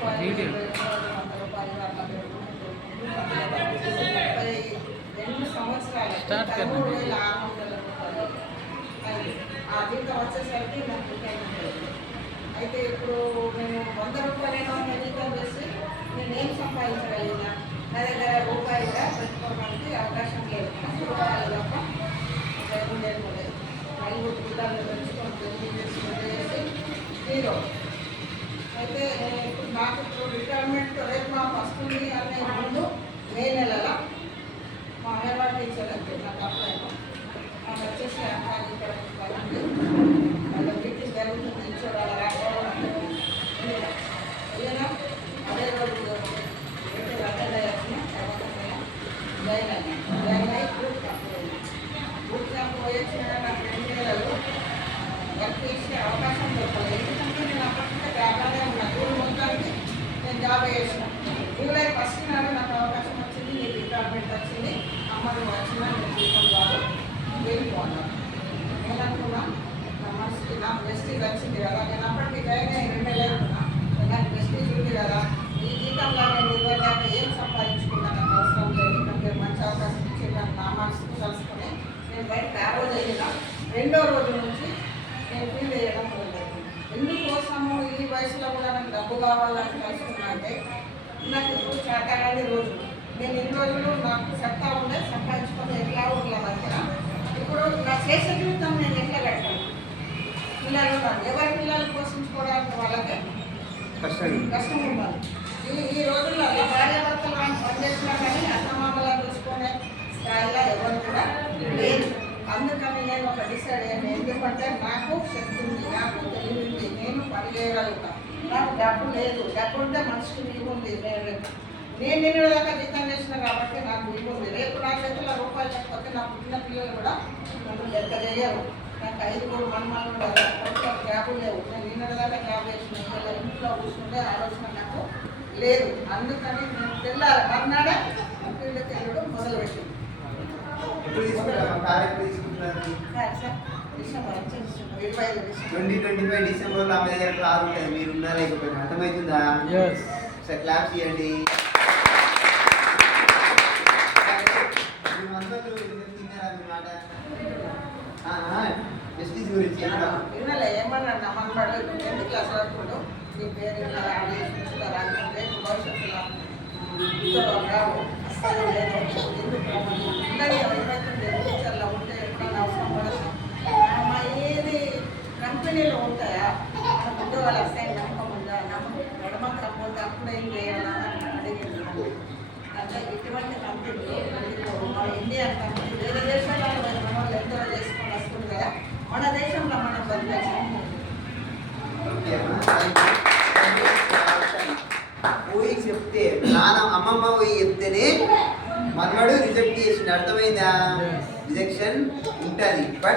రూపాయలు 100 రూపాయలు అట్లా పెట్టుకుంటూ 32 సంవత్సరాలు 13,600 రూపాయలు ఆ జీతం వచ్చేసరికి నాకు రిటైన్ ఉంటుంది. అయితే ఇప్పుడు మేము 100 రూపాయలైనా జీతం చేసి నేనేం సంపాదించగలిగినా నా దగ్గర రూపాయిగా పెట్టుకోవడానికి అవకాశం లేదు. రూపాయలు తప్ప ఉండేది లేదు. 4 పిల్లలు పెంచుకొని పెళ్లి చేసి జీరో. అయితే ఇప్పుడు నాకు ఇప్పుడు రిటైర్మెంట్ రేపు మా ఫస్ట్ ఉంది అనే ముందు మే నెలలో మా అంగన్వాడీ టీచర్ అంటే నాకు అప్లైన్ మాకు వచ్చేసి అమ్మాయి ఇక్కడ వాళ్ళ మీటింగ్ జరుగుతుంది చూడాలి రాకపోవడం వెళ్ళినా అదే రోజు అటెండ్ అయ్యాను. జాయిన్ అయ్యి గ్రూప్ క్యాంప్ పోయొచ్చిన నాకు 2 నెలలు వర్క్ చేసే అవకాశం దొరకలేదు. ఎందుకంటే నేను అప్పటికే జాబ్లోనే ఉన్నా. ఊరు మొత్తానికి నేను జాబ్ చేసిన. జూలై 1 నాడు నాకు అవకాశం వచ్చింది. నీకు రిటైర్మెంట్ వచ్చింది, అమ్మడు వచ్చిన నేను జీతం కాదు వెళ్ళిపోన్నాను. నేను అనుకున్నా నా మనసుకి నాకు ప్రెస్టీజ్ వచ్చింది కదా. నేను అప్పటికి జాయిన్ అయ్యి 2 నెలలు ఉన్నా. నాకు ప్రెస్టీజ్ ఉంది కదా, ఈ జీతంలో నేను ఇవ్వలేక ఏం సంపాదించుకున్నా నాకు అవసరం లేదు. ఎందుకంటే మంచి అవకాశం ఇచ్చి నా మనసుకు కలుసుకొని నేను బయటకు ఆ రోజు వెళ్ళిన 2వ రోజు నుంచి నేను ఫీల్ చేయడం మొదలుపెట్టింది. ఎందుకోసము ఈ వయసులో కూడా నాకు డబ్బు కావాలని తెలుసుకున్నా అంటే నాకు ఇప్పుడు చేతగాని రోజు నేను ఇన్ని రోజులు నాకు సత్తా ఉండే సంపాదించుకొని ఎట్లా ఊర్ల మధ్యన ఇప్పుడు నా చేసే జీవితం నేను ఎట్లా కట్టాను. పిల్లలు ఎవరి పిల్లలు పోషించుకోవడానికి వాళ్ళకే కష్టం ఉండాలి. ఈ రోజుల్లో భార్యాభర్తలు పనిచేసినా కానీ అత్తమామలను చూసుకునే స్థాయిలో ఎవరు కూడా లేదు. అందుకని నేను ఒక డిసైడ్ అయ్యాను. ఎందుకంటే నాకు శక్తి ఉంది, నాకు తెలివి ఉంది, నేను పని చేయగలుగుతాను. నాకు డబ్బు లేదు, డబ్బు ఉంటే మనిషికి విలువ ఉంది. నేను నిన్న దాకా జీతం చేసిన కాబట్టి నాకు విలువ ఉంది. రేపు నా చేతిలో రూపాయలు లేకపోతే నా పుట్టిన పిల్లలు కూడా నన్ను లెక్క చేయరు. నాకు 5 మనమాలు జాబులు లేవు. నేను నిన్న దాకా జాబ్ చేసిన ఇంట్లో కూర్చుంటే ఆలోచన నాకు లేదు. అందుకని నేను తెల్లాలి మర్నాడే ఫీల్డ్కి వెళ్ళడం మొదలుపెట్టింది. డిసెంబర్లో ఆమె దగ్గర క్లాస్ ఉంటుంది. మీరు ఉన్నారా ఇప్పుడు అర్థమవుతుందా? సార్ క్లాస్ చేయండి. జస్టిస్ గురించి ఏమన్నా నమ్మకం 10th క్లాస్ వరకు నీ పేరు చూస్తారా అంటే భవిష్యత్తులో రావు అస్సలు లేదు. ఎందుకు టీచర్లో ఉంటే ఎప్పుడైనా అవసరం పడతాం. ఏది కంపెనీలో ఉంటాయా మనకు ఉద్యోగాలు వస్తాయి నమ్మకం ఉందా? నమ్మకం ఎడమాత్రం పోతే అప్పుడు ఏం చేయాలని అడిగింది. అంటే ఇటువంటి కంపెనీలు మన ఇండియా కంపెనీ వేరే దేశాలలో మన వాళ్ళు ఎంతో చేసుకొని వస్తుంది కదా, మన దేశంలో మనం బదిలేసాం. పోయి చెప్తే నాన్న అమ్మమ్మ పోయి చెప్తేనే మనవాడు రిజెక్ట్ చేసిండు. అర్థమైందా? రిజెక్షన్ ఉంటుంది. బట్